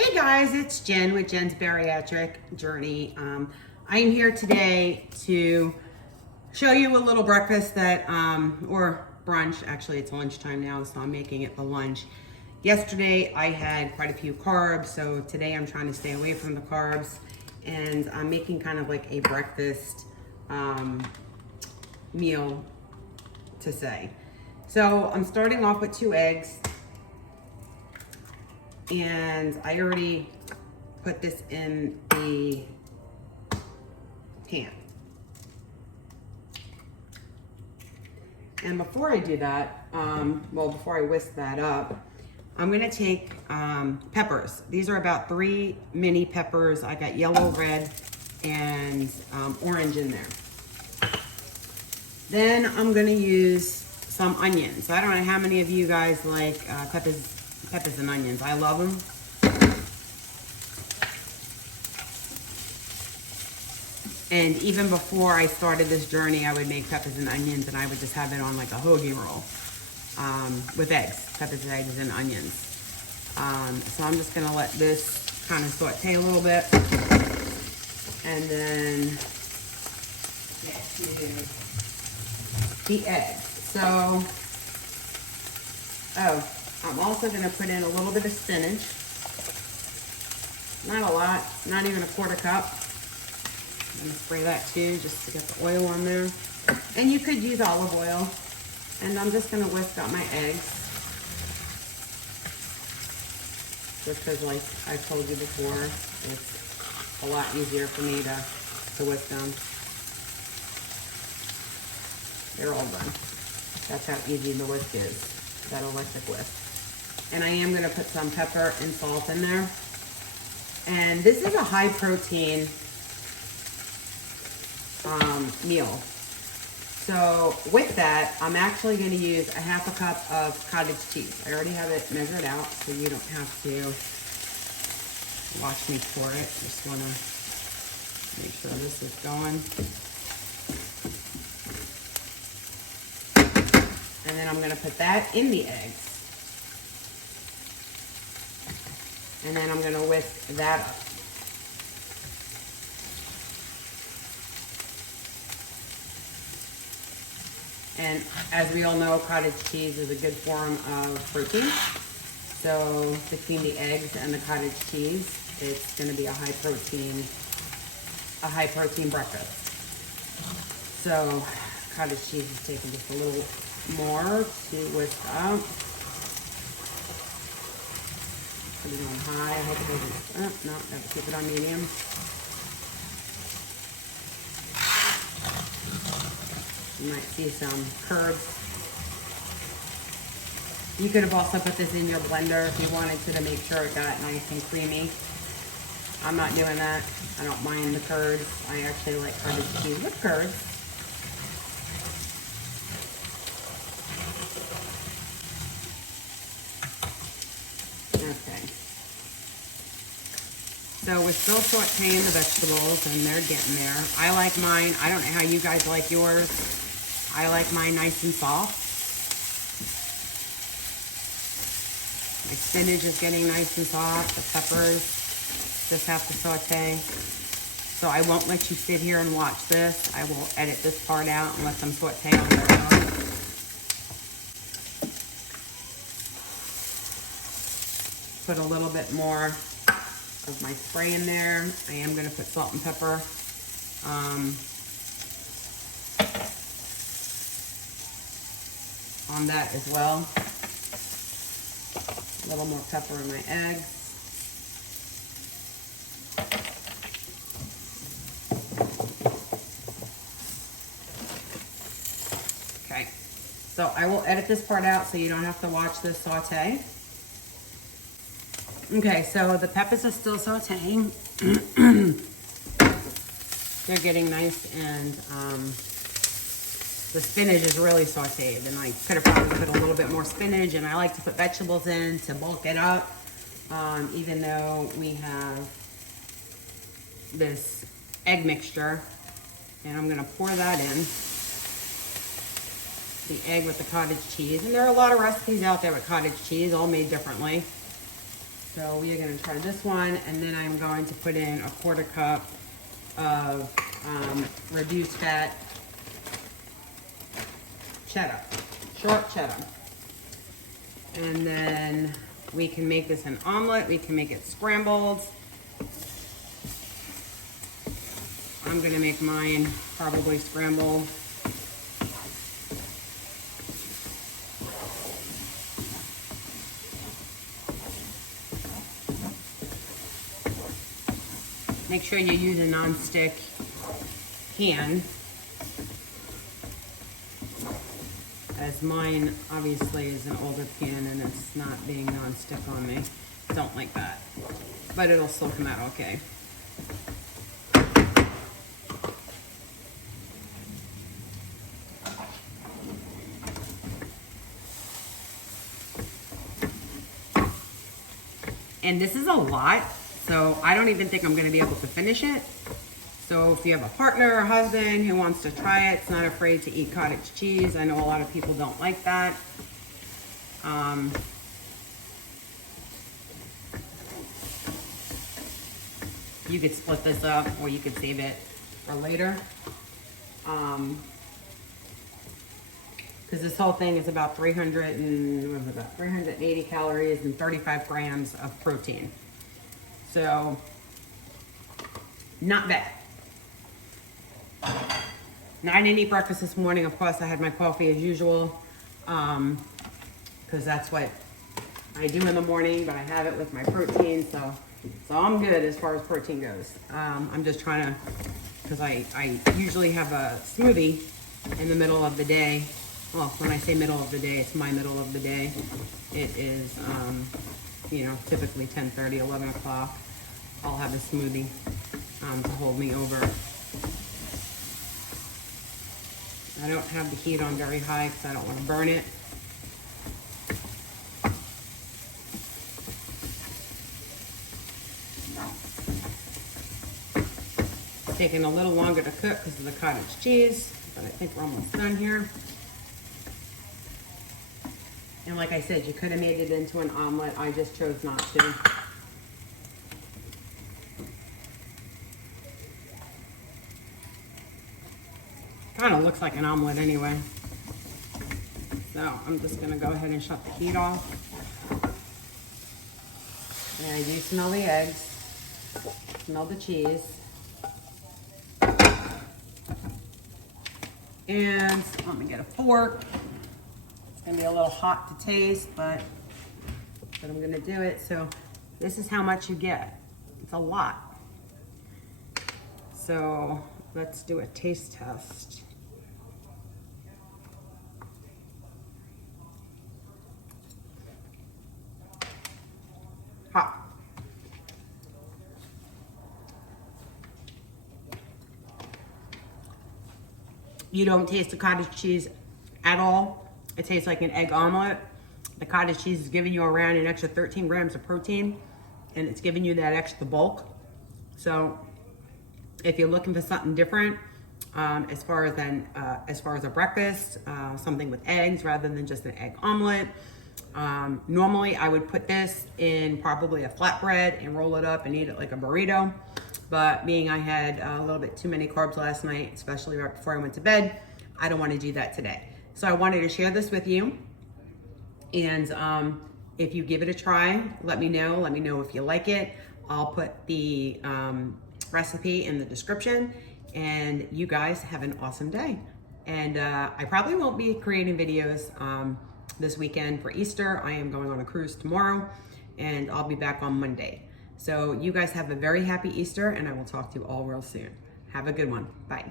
Hey guys, it's Jen with Jen's Bariatric Journey. I'm here today to show you a little breakfast that, or brunch, actually it's lunchtime now, so I'm making it for lunch. Yesterday I had quite a few carbs, so today I'm trying to stay away from the carbs, and I'm making kind of like a breakfast meal to say. So I'm starting off with 2 eggs. And I already put this in the pan. And before I do that, before I whisk that up, I'm gonna take peppers. These are about 3 mini peppers. I got yellow, red, and orange in there. Then I'm gonna use some onions. I don't know how many of you guys like peppers and onions. I love them. And even before I started this journey, I would make peppers and onions, and I would just have it on like a hoagie roll with eggs, peppers, eggs, and onions. So I'm just gonna let this kind of saute a little bit, and then get to the eggs. So, I'm also going to put in a little bit of spinach. Not a lot, not even a 1/4 cup. I'm going to spray that too, just to get the oil on there. And you could use olive oil. And I'm just going to whisk up my eggs. Just because, like I told you before, it's a lot easier for me to whisk them. They're all done. That's how easy the whisk is, that electric whisk. And I am going to put some pepper and salt in there. And this is a high protein meal. So with that, I'm actually going to use a 1/2 cup of cottage cheese. I already have it measured out, so you don't have to watch me pour it. Just want to make sure this is going. And then I'm going to put that in the eggs. And then I'm going to whisk that up. And as we all know, cottage cheese is a good form of protein. So between the eggs and the cottage cheese, it's going to be a high protein breakfast. So cottage cheese is taking just a little more to whisk up. Put it on high. I hope it doesn't. No, gotta keep it on medium. You might see some curds. You could have also put this in your blender if you wanted to make sure it got nice and creamy. I'm not doing that. I don't mind the curds. I actually like cottage cheese with curds. Okay. So we're still sauteing the vegetables, and they're getting there. I like mine. I don't know how you guys like yours. I like mine nice and soft. My spinach is getting nice and soft. The peppers just have to saute. So I won't let you sit here and watch this. I will edit this part out and let them saute on their own. Put a little bit more of my spray in there. I am going to put salt and pepper. On that as well. A little more pepper in my eggs. Okay, so I will edit this part out so you don't have to watch this saute. Okay, so the peppers are still sauteing. They're getting nice, and the spinach is really sauteed, and I could have probably put a little bit more spinach, and I like to put vegetables in to bulk it up, even though we have this egg mixture. And I'm gonna pour that in, the egg with the cottage cheese. And there are a lot of recipes out there with cottage cheese, all made differently. So we are gonna try this one, and then I'm going to put in a 1/4 cup of reduced fat cheddar, sharp cheddar. And then we can make this an omelet, we can make it scrambled. I'm gonna make mine probably scrambled. Make sure you use a non-stick pan, as mine obviously is an older pan and it's not being non-stick on me. Don't like that, but it'll still come out okay. And this is a lot, so I don't even think I'm gonna be able to finish it. So if you have a partner or husband who wants to try it, it's not afraid to eat cottage cheese. I know a lot of people don't like that. You could split this up or you could save it for later. Because this whole thing is about 380 calories and 35 grams of protein. So, not bad. Now, I didn't eat breakfast this morning. Of course, I had my coffee as usual, because that's what I do in the morning, but I have it with my protein, so I'm good as far as protein goes. I'm just trying to, because I usually have a smoothie in the middle of the day. Well, when I say middle of the day, it's my middle of the day. It is, you know, typically 10:30, 11 o'clock. I'll have a smoothie to hold me over. I don't have the heat on very high because I don't want to burn it. It's taking a little longer to cook because of the cottage cheese, but I think we're almost done here. And like I said, you could have made it into an omelet. I just chose not to. Kind of looks like an omelet anyway. So I'm just gonna go ahead and shut the heat off. And I do smell the eggs, smell the cheese. And let me get a fork. It's gonna be a little hot to taste, but I'm gonna do it. So this is how much you get. It's a lot. So let's do a taste test. Hot. You don't taste the cottage cheese at all. It tastes like an egg omelet. The cottage cheese is giving you around an extra 13 grams of protein, and it's giving you that extra bulk. So if you're looking for something different, as far as a breakfast, something with eggs rather than just an egg omelet, normally I would put this in probably a flatbread and roll it up and eat it like a burrito. But being I had a little bit too many carbs last night, especially right before I went to bed, I don't want to do that today. So I wanted to share this with you. And if you give it a try, let me know. Let me know if you like it. I'll put the recipe in the description. And you guys have an awesome day. And I probably won't be creating videos this weekend for Easter. I am going on a cruise tomorrow, and I'll be back on Monday. So you guys have a very happy Easter, and I will talk to you all real soon. Have a good one. Bye.